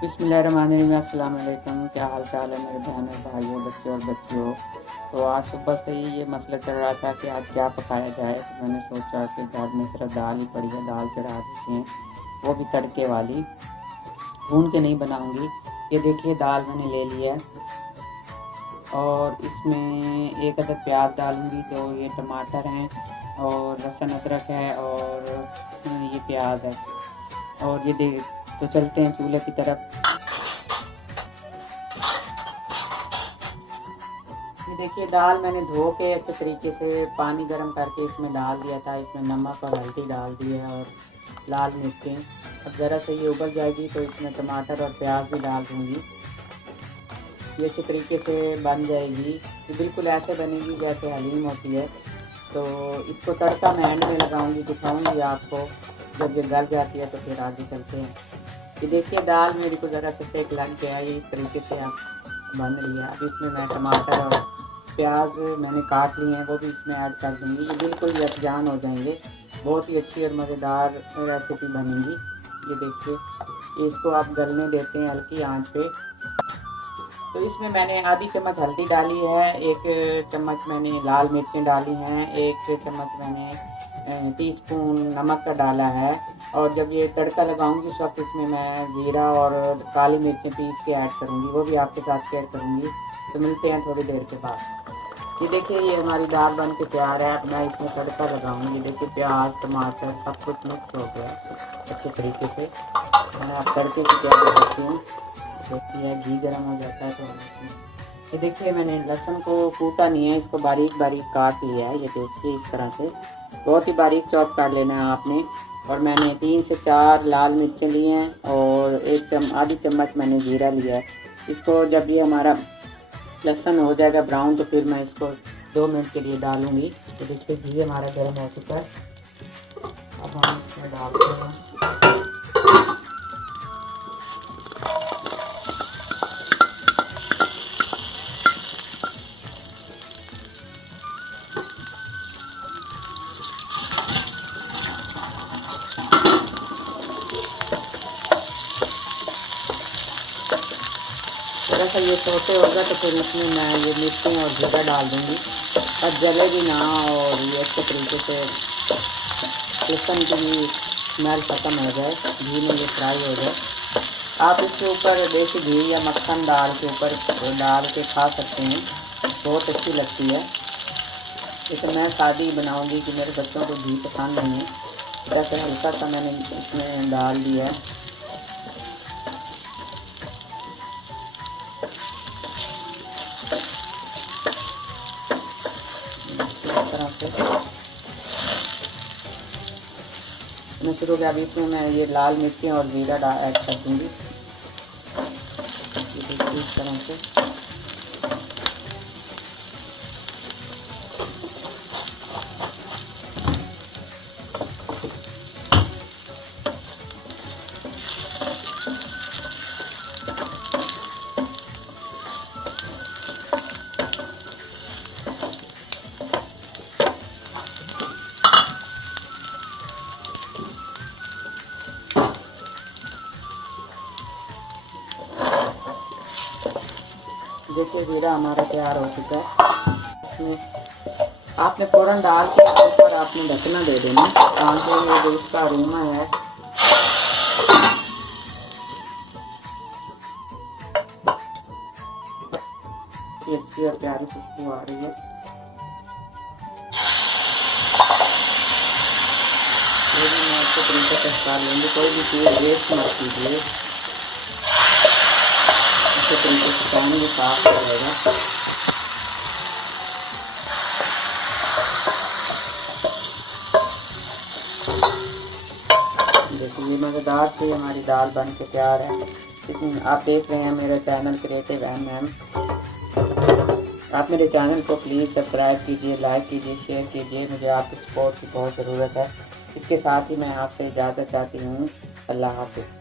बिस्मिल्लाहिर्रहमानिर्रहीम। अस्सलाम वालेकुम। क्या हाल चाल है मेरे बहनों भाइयों बच्चों और बच्चियों। तो आज सुबह से ही ये मसला चल रहा था कि आज क्या पकाया जाए। तो मैंने सोचा कि घर में सिर्फ दाल ही पड़ी है, दाल चढ़ा देते हैं, वो भी तड़के वाली, भून के नहीं बनाऊंगी। ये देखिए दाल मैंने ले लिया है और इसमें एक अदर प्याज डालूंगी। तो ये टमाटर हैं और लहसुन अदरक है और ये प्याज है और ये देख। तो चलते हैं चूल्हे की तरफ। ये देखिए दाल मैंने धो के अच्छे तरीके से पानी गर्म करके इसमें डाल दिया था। इसमें नमक और हल्दी डाल दी है और लाल मिर्चें। अब ज़रा से ये उबल जाएगी तो इसमें टमाटर और प्याज भी डाल दूँगी। ये अच्छे तरीके से बन जाएगी। ये बिल्कुल ऐसे बनेगी जैसे हलीम होती है। तो इसको तड़का मैं एंड में लगाऊंगी, दिखाऊंगी आपको। जब ये गल जाती है तो फिर आगे चलते हैं। ये देखिए दाल मेरी को ज़रा से सेक लग गया है, ये इस तरीके से आप बन रही है। अब इसमें मैं टमाटर और प्याज मैंने काट लिए हैं वो भी इसमें ऐड कर दूँगी। ये बिल्कुल यकजान हो जाएंगे। बहुत ही अच्छी और मज़ेदार रेसिपी बनेगी। ये देखिए इसको आप गलने देते हैं हल्की आंच पे। तो इसमें मैंने आधी चम्मच हल्दी डाली है, एक चम्मच मैंने लाल मिर्चें डाली हैं, एक चम्मच मैंने टीस्पून नमक का डाला है। और जब ये तड़का लगाऊंगी उस वक्त इसमें मैं ज़ीरा और काली मिर्चें पीस के ऐड करूंगी, वो भी आपके साथ शेयर करूंगी। तो मिलते हैं थोड़ी देर के बाद। ये देखिए ये हमारी दाल बन के तैयार है। अब मैं इसमें तड़का लगाऊंगी। ये देखिए प्याज टमाटर सब कुछ मिक्स हो गया अच्छे तरीके से। मैं अब तड़के की तैयारी करती हूँ। देखिए घी गर्म हो जाता है तो ये देखिए मैंने लहसुन को कूटा नहीं है, इसको बारीक बारीक काट लिया है। ये देखिए इस तरह से बहुत ही बारीक चॉप कर लेना है आपने। और मैंने 3 से 4 लाल मिर्चें ली हैं और आधी चम्मच मैंने जीरा लिया है। इसको जब ये हमारा लहसुन हो जाएगा ब्राउन तो फिर मैं इसको 2 मिनट के लिए डालूंगी। तो देखिए घी हमारा गर्म हो चुका है। अब हम इसमें डालते हैं थोड़ा सा ये सोते होगा तो फिर इसमें मैं ये मिर्चें और जीरा डाल दूँगी। और जलेगी ना और ये अच्छे तरीके से लहसुन की भी स्मेल ख़त्म हो जाए, घी में ये फ्राई हो जाए। आप इसके ऊपर देसी घी या मक्खन डाल के ऊपर डाल के खा सकते हैं, बहुत अच्छी लगती है। जैसे मैं सादी बनाऊँगी कि मेरे बच्चों को घी पसंद नहीं है। वैसे हल्का सा मैंने इसमें डाल दिया है। मैं शुरू के अभी इसमें मैं ये लाल मिर्ची और जीरा ऐड कर दूँगी। ये देखिए इस तरह से देखिए जीरा हमारा तैयार हो चुका है। इसमें आपने फ़ौरन डाल के ऊपर आपने ढकना दे देना ताकि ये जो इसका अरोमा है ये अच्छी और प्यारी खुशबू आ रही है। ये भी मैं अच्छे तरीके से डाल लेंगे, कोई भी चीज़ वेस्ट मत कीजिए। अच्छे तरीके से पैन भी साफ हो जाएगा। देखिए मज़ेदार सी हमारी दाल बन के तैयार है। लेकिन आप देख रहे हैं मेरा चैनल क्रिएटिव MM। आप मेरे चैनल को प्लीज़ सब्सक्राइब कीजिए, लाइक कीजिए, शेयर कीजिए। मुझे आपकी सपोर्ट की बहुत ज़रूरत है। इसके साथ ही मैं आपसे इजाज़त चाहती हूँ। अल्लाह हाफ़िज़।